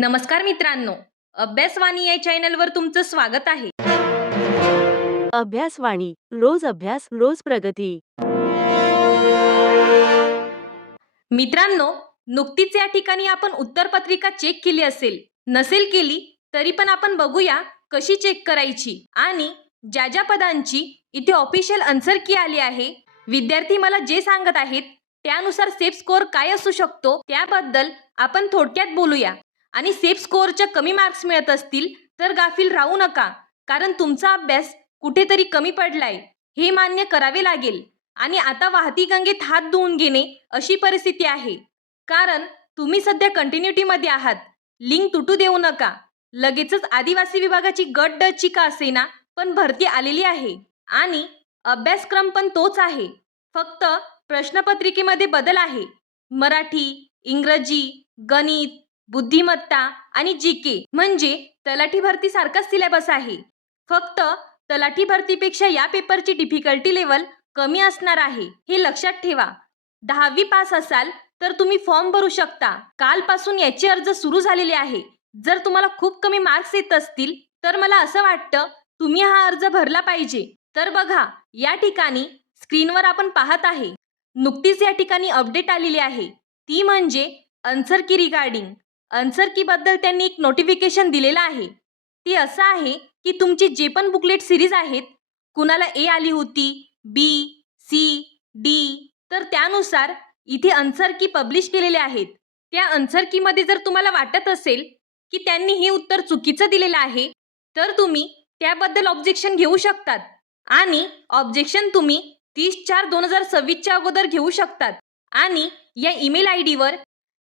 नमस्कार मित्रांनो, अभ्यासवाणी या चॅनलवर तुमचं स्वागत आहे. अभ्यासवाणी रोज अभ्यास रोज प्रगती. मित्रांनो, नुकतीच या ठिकाणी आपण उत्तरपत्रिका चेक केली असेल. नसेल केली तरी पण आपण बघूया कशी चेक करायची आणि ज्या ज्या पदांची इथे ऑफिशियल आन्सर की आली आहे, विद्यार्थी मला जे सांगत आहेत त्यानुसार सेफ स्कोअर काय असू शकतो त्याबद्दल आपण थोडक्यात बोलूया. आणि सेफ स्कोअरच्या कमी मार्क्स मिळत असतील तर गाफील राहू नका, कारण तुमचा अभ्यास कुठेतरी कमी पडलाय हे मान्य करावे लागेल. आणि आता वाहती गंगेत हात धुवून घेणे अशी परिस्थिती आहे, कारण तुम्ही सध्या कंटिन्युटीमध्ये आहात. लिंक तुटू देऊ नका. लगेचच आदिवासी विभागाची गट ड ची का असेना पण भरती आलेली आहे आणि अभ्यासक्रम पण तोच आहे, फक्त प्रश्नपत्रिकेमध्ये बदल आहे. मराठी, इंग्रजी, गणित, बुद्धिमत्ता आणि जी के म्हणजे तलाठी भरती सारखाच सिलेबस आहे. फक्त तलाठी भरतीपेक्षा या पेपरची डिफिकल्टी लेवल कमी असणार आहे, हे लक्षात ठेवा. 10वी पास असाल तर तुम्ही फॉर्म भरू शकता. कालपासून याचे अर्ज सुरू झालेले आहे. जर तुम्हाला खूप कमी मार्क्स येत असतील तर मला असं वाटतं तुम्ही हा अर्ज भरला पाहिजे. तर बघा, या ठिकाणी स्क्रीनवर आपण पाहत आहे, नुकतीच या ठिकाणी अपडेट आलेली आहे, ती म्हणजे आन्सर की रिगार्डिंग. आन्सर की बद्दल त्यांनी एक नोटिफिकेशन दिलेलं आहे. ते असं आहे की तुमची जे पण बुकलेट सिरीज आहेत, कुणाला ए आली होती, बी, सी, डी, तर त्यानुसार इथे आन्सर की पब्लिश केलेले आहेत. त्या आन्सर की मध्ये जर तुम्हाला वाटत असेल की त्यांनी हे उत्तर चुकीचं दिलेलं आहे तर तुम्ही त्याबद्दल ऑब्जेक्शन घेऊ शकतात आणि ऑब्जेक्शन तुम्ही 30/4/2026च्या अगोदर घेऊ शकतात. आणि या ईमेल आय डीवर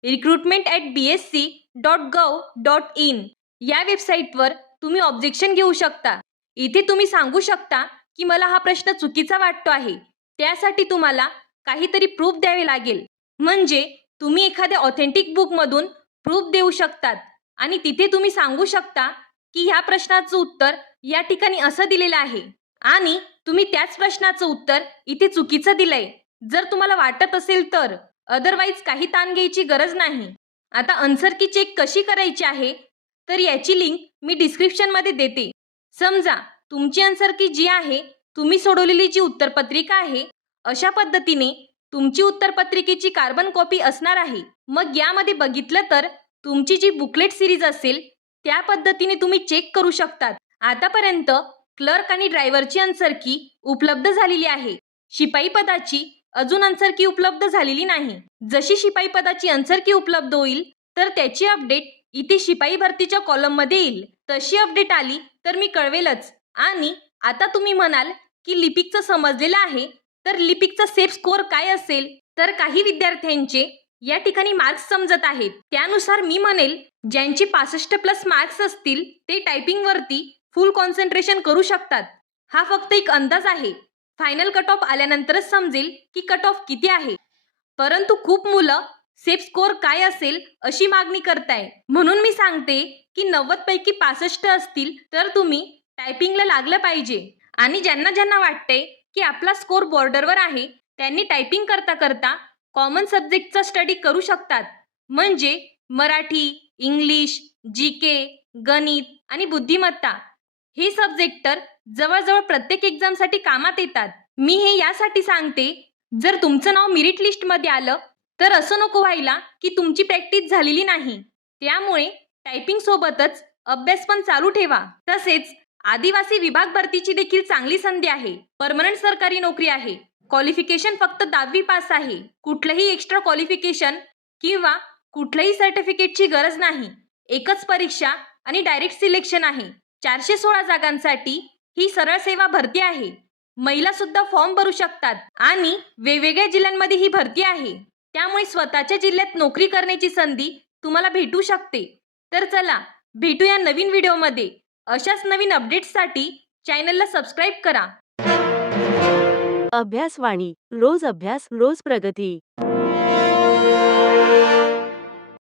recruitment@bsc.gov.in या वेबसाईटवर तुम्ही ऑब्जेक्शन घेऊ शकता. इथे तुम्ही सांगू शकता की मला हा प्रश्न चुकीचा वाटतो आहे, त्यासाठी तुम्हाला काहीतरी प्रूफ द्यावे लागेल. म्हणजे तुम्ही एखाद्या ऑथेंटिक बुकमधून प्रूफ देऊ शकतात आणि तिथे तुम्ही सांगू शकता की ह्या प्रश्नाचं उत्तर या ठिकाणी असं दिलेलं आहे आणि तुम्ही त्याच प्रश्नाचं उत्तर इथे चुकीचं दिलंय, जर तुम्हाला वाटत असेल तर. अदरवाईज काही ताण घ्यायची गरज नाही. आता आन्सर की चेक कशी करायची आहे तर याची लिंक मी डिस्क्रिप्शनमध्ये देते. समजा तुमची आन्सर की जी आहे, तुम्ही सोडवलेली जी उत्तरपत्रिका आहे, अशा पद्धतीने तुमची उत्तरपत्रिकेची कार्बन कॉपी असणार आहे. मग यामध्ये बघितलं तर तुमची जी बुकलेट सिरीज असेल त्या पद्धतीने तुम्ही चेक करू शकतात. आतापर्यंत क्लर्क आणि ड्रायव्हरची आन्सर की उपलब्ध झालेली आहे. शिपाई पदाची अजून आन्सर की उपलब्ध झालेली नाही. जशी शिपाई पदाची आन्सर की उपलब्ध होईल तर त्याची अपडेट इथे शिपाई भरतीच्या कॉलममध्ये येईल. तशी अपडेट आली तर मी कळवेलच. आणि आता तुम्ही म्हणाल की लिपिकचं समजलेलं आहे, तर लिपिकचा सेफ स्कोअर काय असेल, तर काही विद्यार्थ्यांचे या ठिकाणी मार्क्स समजत आहेत. त्यानुसार मी म्हणेल ज्यांचे 65+ मार्क्स असतील ते टायपिंगवरती फुल कॉन्सन्ट्रेशन करू शकतात. हा फक्त एक अंदाज आहे. फायनल कट ऑफ आल्यानंतरच समजेल की कट ऑफ किती आहे. परंतु खूप मुलं सेफ स्कोअर काय असेल अशी मागणी करताय, म्हणून मी सांगते की 90 पैकी 65 असतील तर तुम्ही टायपिंगला लागलं पाहिजे. आणि ज्यांना ज्यांना वाटतंय की आपला स्कोअर बॉर्डरवर आहे त्यांनी टायपिंग करता करता कॉमन सब्जेक्टचा स्टडी करू शकतात. म्हणजे मराठी, इंग्लिश, जी के, गणित आणि बुद्धिमत्ता हे सब्जेक्ट तर जवळजवळ प्रत्येक एक्झामसाठी कामात येतात. मी हे यासाठी सांगते, जर तुमचं नाव मेरिट लिस्टमध्ये आलं तर असं नको व्हायला की तुमची प्रॅक्टिस झालेली नाही. त्यामुळे टायपिंग सोबतच अभ्यास पण चालू ठेवा. तसेच आदिवासी विभाग भरतीची देखील चांगली संधी आहे. परमनंट सरकारी नोकरी आहे. क्वालिफिकेशन फक्त 10वी पास आहे. कुठलंही एक्स्ट्रा क्वालिफिकेशन किंवा कुठलंही सर्टिफिकेटची गरज नाही. एकच परीक्षा आणि डायरेक्ट सिलेक्शन आहे. 416 जागांसाठी ही सरळ सेवा भरती आहे. महिला सुद्धा फॉर्म भरू शकतात आणि वेगवेगळ्या जिल्ह्यांमध्ये ही भरती आहे. त्यामुळे स्वतःच्या जिल्ह्यात नोकरी करण्याची संधी तुम्हाला भेटू शकते. तर चला भेटूया नवीन व्हिडिओमध्ये. अशाच नवीन अपडेट्ससाठी चॅनलला सबस्क्राईब करा. अभ्यासवाणी रोज अभ्यास रोज प्रगती.